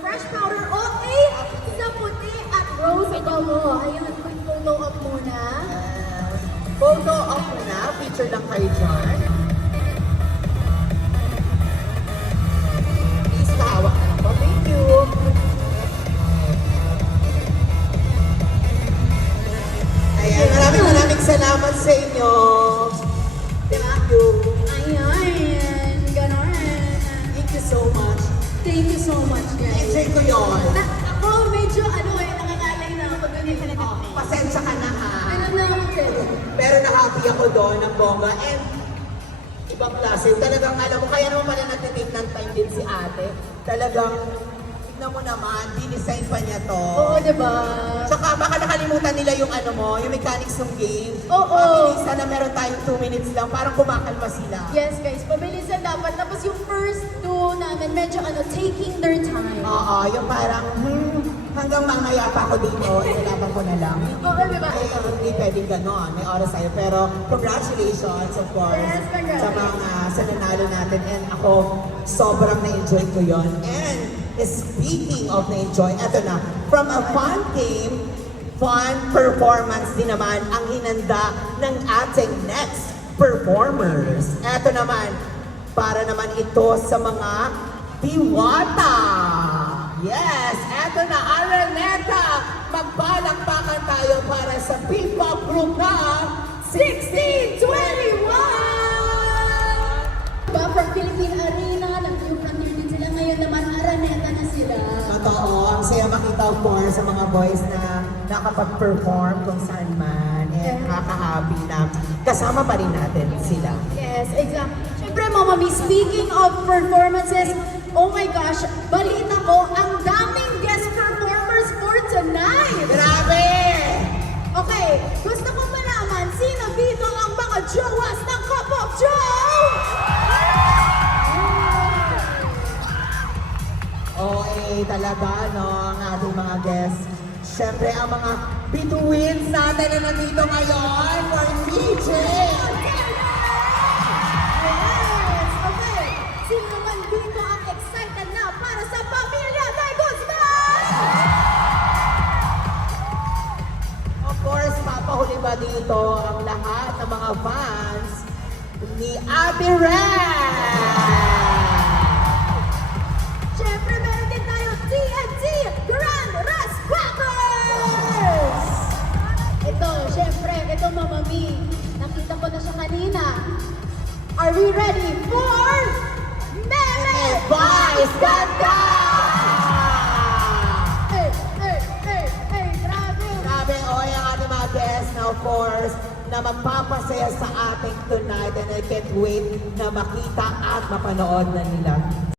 fresh powder. Okay, isa puti at rose bango. Ayun, quick photo up muna. Photo op na, picture lang kayo dyan. Please, hawak na po. Thank you. Ayan, maraming salamat sa inyo. Thank you. Ayan, ganon. Thank you so much. Thank you so much, guys. Enjoy ko yun. Ako, medyo nangangalay na ako doon. Pasensya ka na ha. Ano na ako din? Pero na-happy ako doon ng bongga. And ibang klase. Talagang alam mo, kaya naman pala nagtitake ng time din si ate. Talagang, tignan mo naman, dinesign pa niya to. Oo, diba? Tsaka baka nakalimutan nila yung ano mo, yung mechanics ng game. Oo. Mabilisan na meron tayong 2 minutes lang, parang kumakalma sila. Yes, guys. Pabilisan dapat. Tapos yung first two namin, medyo taking their time. Oo, yung parang, hanggang mamaya pa ako dito, ilalaban ko na lang. Oo, diba? Hindi pwedeng ganon, may oras tayo. Pero congratulations, of course, Yes, congratulations. sa mga sa nanalo natin. And ako, sobrang na-enjoy ko yon. And speaking of na-enjoy, eto na, from a fun game, fun performance din naman ang hinanda ng ating next performers. Eto naman, para naman ito sa mga diwata. Yes, eto na, Araneta. Magpalakpakan tayo para sa P-pop group na 1621! Diba, from Philippine Arena, nag-frontier din sila. Ngayon naman, Araneta na sila. Totoo, ang saya makita of course sa mga boys na nakapag-perform kung saan man. And nakaka-happy na kasama pa rin natin sila. Yes, exactly. Siyempre, Mama Mi, speaking of performances, oh my gosh, balita ko, ang daming guest performers for tonight! Grabe! Okay, gusto kong malaman, sino dito ang mga jowas ng K-pop Joe? Okay, talaga, no, ang ating mga guests. Siyempre, ang mga bituins natin na nandito ngayon for VJ! Yes! Okay, sino man dito ang excited na para sa Pamilya de Guzman? Of course, papahuli ba dito ang lahat ng mga fans ni Ate Red? Siyempre, meron din tayo TNT Grand Ras Crackers! Ito, siyempre, ito Mama Mi. Nakita ko na siya kanina. Are we ready for Meme Vice Ganda! Hey, hey, hey, hey, grabe! Grabe, oy, ang ating mga guests na of course, na magpapasaya sa ating tonight and I can't wait na makita at mapanood na nila